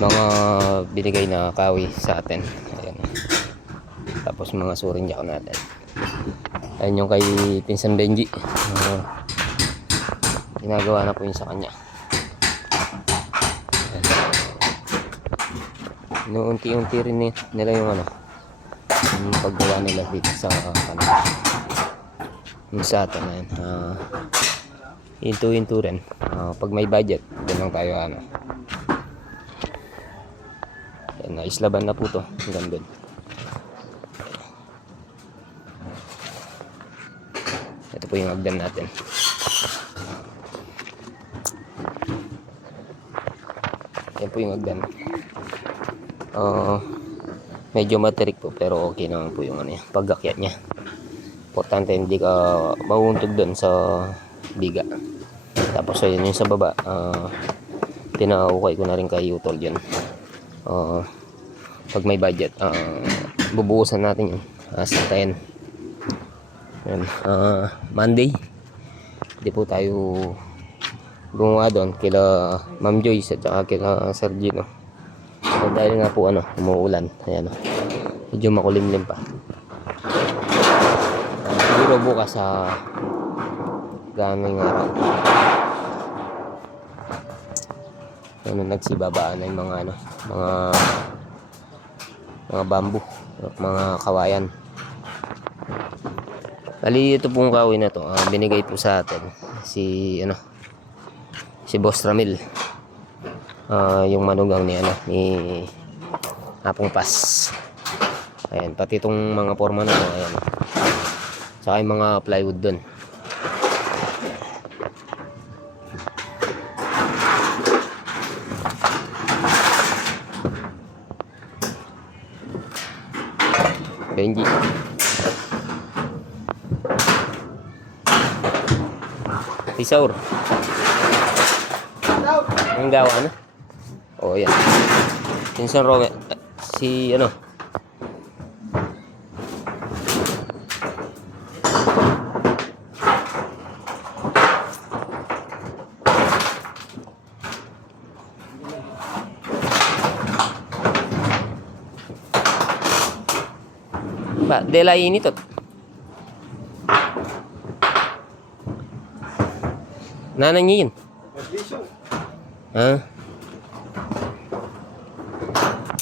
mga binigay na kawi sa atin. Ayan. Tapos mga suring jack natin. Ayun yung kay Pinsan Benji. Ginagawa na po yun sa kanya. Inuunti-unti rin nila yung yung paggawa nila dito sa yung sa atin. Ayan. Hinto-hinto rin. Pag may budget, doon lang tayo Ayan, naislaban na po to hanggang doon. Ito po yung hagdan natin. Yan po yung hagdan. Medyo materik po pero okay naman po yung pag-akyat niya. Importante hindi ka mauuntog doon sa biga. Tapos ayun yung sa baba, tinaukay ko na rin kay Utol yun. Pag may budget, bubuhusan natin yun. Santayin. Monday hindi po tayo gumawa doon kila Ma'am Joyce at saka kila Sir Gino. Dahil nga po umuulan. Ayan, medyo makulimlim pa. Siguro bukas sa ganang araw nagsibabaan na yung mga bamboo, mga kawayan. Bali ito pong kahoy na to, binigay po sa atin si Boss Ramil. Yung manugang ni Apong Pas. Ayan, pati itong mga forma na to, ayan. Saka yung mga plywood doon. Benji. Isaur. Ang gawa na. Oh, yan. Pinsan Rome. Si Ba, dela ini tot. Nanay niya yun.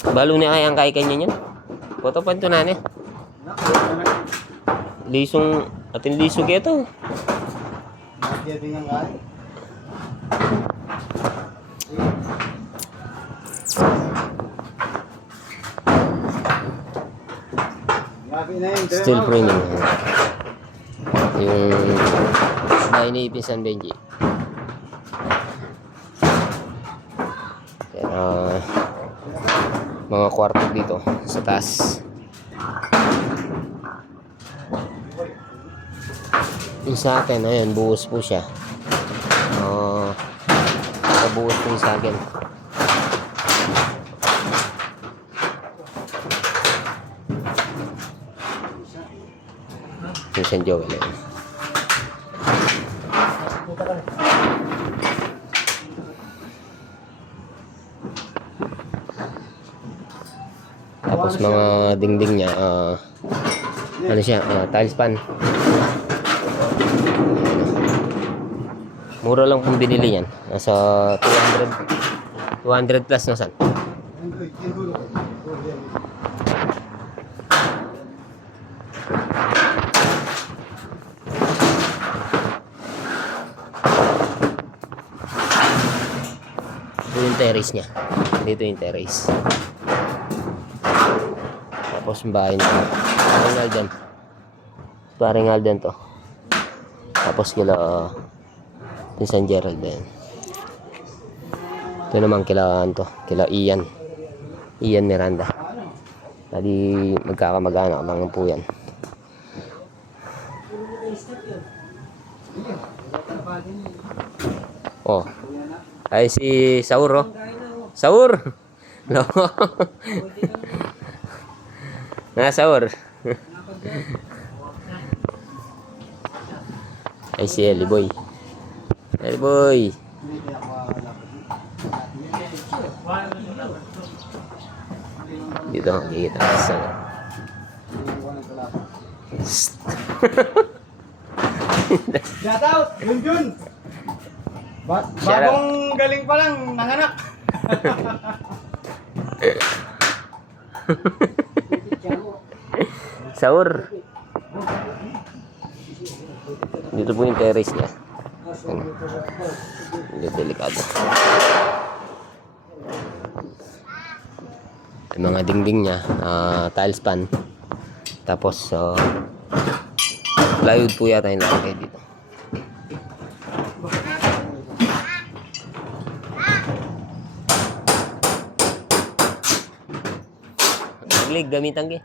Balo niya kayang kay kanya yan. Foto pa ito na niya. Lisong atin lisog ito. Still framing. Yung bahay ni Pinsan Benji. Mga kwarto dito sa taas. Yung sa akin, ayan, buhos po siya. Buhos po yung sa akin. Yung San Joel, ayan. Tapos mga dingding niya, tiles pan. Mura lang kung binili yan. Nasa 200 plus na san. Ito yung terrace niya. Dito yung terrace. Tapos yung bahay niya. Paring Alden to. Tapos kila Pinsan Gerald din. Ito naman kila Ian Miranda. Tadi magkakamag-anak lang po yan. Oh. Ay si Saur, oh. Saur. No. Na Saur. Ay si Eli Boy. Eli Boy. Dito makikita sa Shout out, Junjun. Shout out. Bagong galing pa lang, nanganak. Sahur. Dito po yung terrace niya. Ano? Medyo delikado. Yung mga dingding niya, tiles pan. Tapos, plywood po yata yung nakakay dito. Lig, gamitan ki.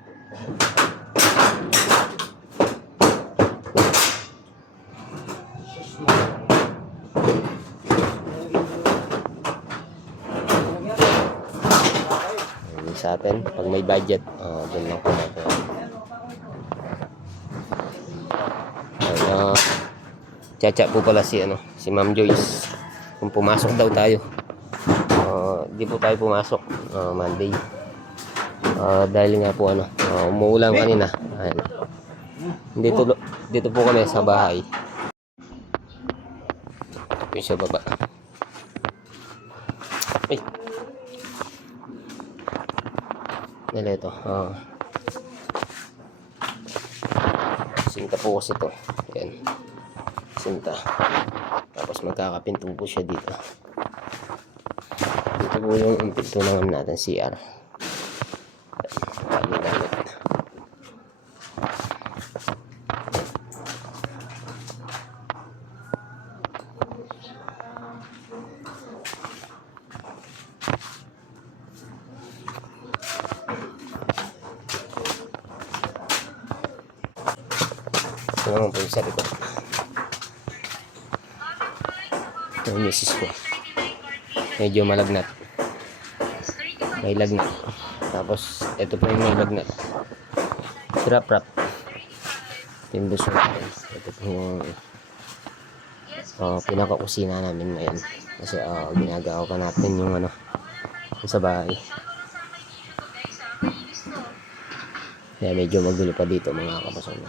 Sa atin, pag may budget, doon lang po natin. Chacha po pala si Ma'am Joyce. Kung pumasok daw tayo, di po tayo pumasok Monday. Dahil nga po umuulan kanina. Ayan. Dito po kami sa bahay. Ito po yung sa baba. Ay. Dali ito. Sinta po kasi ito. Ayan. Sinta. Tapos magkakapinto po siya dito. Dito po yung pinto naman natin, CR. Gamit. Ito naman po yung sa likod. Yung misis ko. Medyo malagnat. May lagnat. Tapos, ito po yung may lagnat. Rap. Yung buso natin. Ito po yung pinaka-kusina namin ngayon. Kasi ginagawa pa natin yung yung sa bahay. Kaya medyo magulo pa dito mga kapasama.